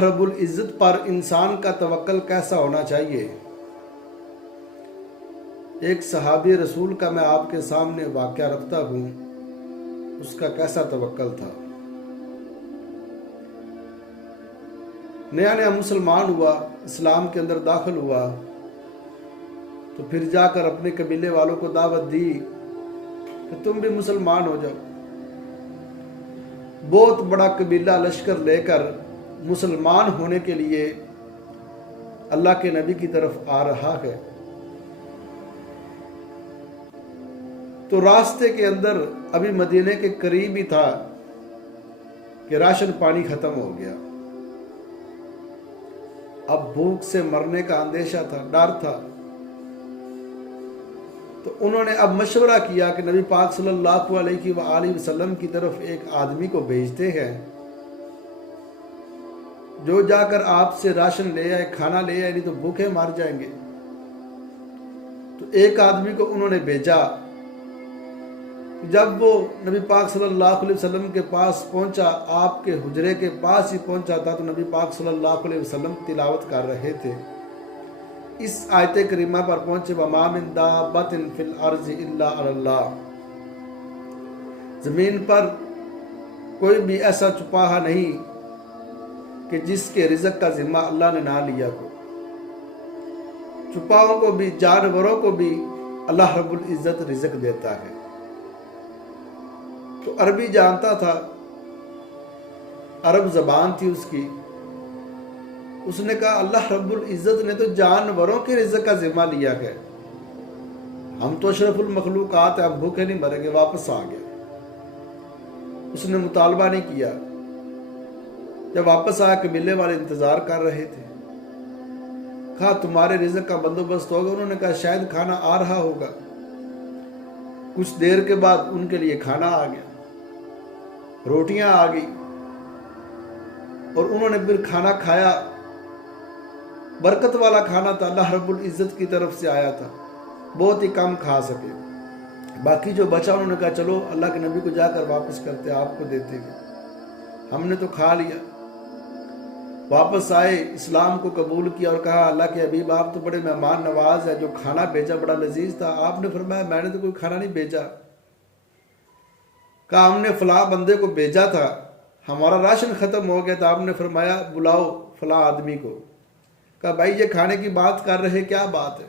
अल्लाह रब्बुल इज़्ज़त पर इंसान का तवक्ल कैसा होना चाहिए। एक सहाबी रसूल का मैं आपके सामने वाक़या रखता हूँ, उसका कैसा तवक्ल था। नया नया मुसलमान हुआ, इस्लाम के अंदर दाखिल हुआ, तो फिर जाकर अपने कबीले वालों को दावत दी कि तुम भी मुसलमान हो जाओ। बहुत बड़ा कबीला लश्कर लेकर मुसलमान होने के लिए अल्लाह के नबी की तरफ आ रहा है। तो रास्ते के अंदर अभी मदीने के करीब ही था कि राशन पानी खत्म हो गया। अब भूख से मरने का अंदेशा था, डर था। तो उन्होंने अब मशवरा किया कि नबी पाक सल्लल्लाहु अलैहि वसल्लम की तरफ एक आदमी को भेजते हैं जो जाकर आपसे राशन ले आए, खाना ले आए, नहीं तो भूखे मार जाएंगे। तो एक आदमी को उन्होंने भेजा। जब वो नबी पाक सल्लल्लाहु अलैहि वसल्लम के पास पहुंचा, आपके हुजरे के पास ही पहुंचा था, तो नबी पाक सल्लल्लाहु अलैहि वसल्लम तिलावत कर रहे थे। इस आयत करीमा पर पहुंचे, वमा मिन दाब्बतिन फिल अर्ज़ि इल्ला अल्लाह। जमीन पर कोई भी ऐसा चुपाहा नहीं कि जिसके रिज़्क़ का जिम्मा अल्लाह ने ना लिया हो। चुपाओं को भी, जानवरों को भी अल्लाह रब्बुल इज़्ज़त रिज़्क़ देता है। तो अरबी जानता था, अरब ज़बान थी उसकी। उसने कहा अल्लाह रब्बुल इज़्ज़त ने तो जानवरों के रिज़्क़ का जिम्मा लिया है, हम तो अशरफुल मखलूक़ात है, हम भूखे नहीं मरेंगे। वापस आ गया। उसने मुतालबा नहीं किया। जब वापस आया, कबीले वाले इंतजार कर रहे थे। कहा तुम्हारे रिज़्क़ का बंदोबस्त होगा। उन्होंने कहा शायद खाना आ रहा होगा। कुछ देर के बाद उनके लिए खाना आ गया, रोटियां आ गई और उन्होंने फिर खाना खाया। बरकत वाला खाना था, अल्लाह रब्बुल इज़्ज़त की तरफ से आया था। बहुत ही कम खा सके, बाकी जो बचा उन्होंने कहा चलो अल्लाह के नबी को जाकर वापस करते, आपको देते हैं। हमने तो खा लिया। वापस आए, इस्लाम को कबूल किया और कहा अल्लाह के हबीब आप तो बड़े मेहमान नवाज है, जो खाना भेजा बड़ा लजीज था। आपने फरमाया मैंने तो कोई खाना नहीं भेजा। कहा हमने फला बंदे को भेजा था, हमारा राशन खत्म हो गया था। आपने फरमाया बुलाओ फला आदमी को। कहा भाई ये खाने की बात कर रहे, क्या बात है।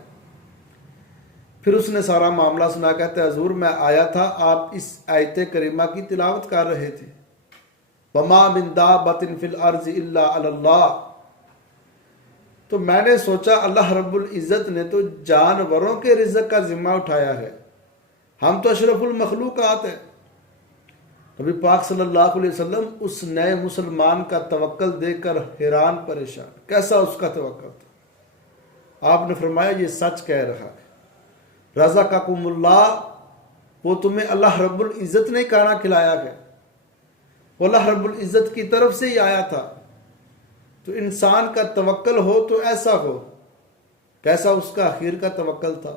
फिर उसने सारा मामला सुना। कहते हजूर मैं आया था, आप इस आयत करीमा की तिलावत कर रहे थे, वमा मिन दाब्बतिन फिल अर्ज़ि इल्ला अल्लाह। तो मैंने सोचा अल्लाह रब्बुल इज़्ज़त ने तो जानवरों के रिज़्क़ का जिम्मा उठाया है, हम तो अशरफुल मखलूक़ात है। नबी पाक सल्लल्लाहु अलैहि वसल्लम उस नए मुसलमान का तवक्ल देखकर हैरान परेशान। कैसा उसका तवक्ल था। आपने फरमाया ये सच कह रहा है, रज़क़कुमुल्लाह, वो तुम्हें अल्लाह रब्बुल इज़्ज़त ने खाना खिलाया है, अल्लाह रब्बुल इज़्ज़त की तरफ से ही आया था। तो इंसान का तवक्ल हो तो ऐसा हो। कैसा उसका आखिर का तवक्ल था।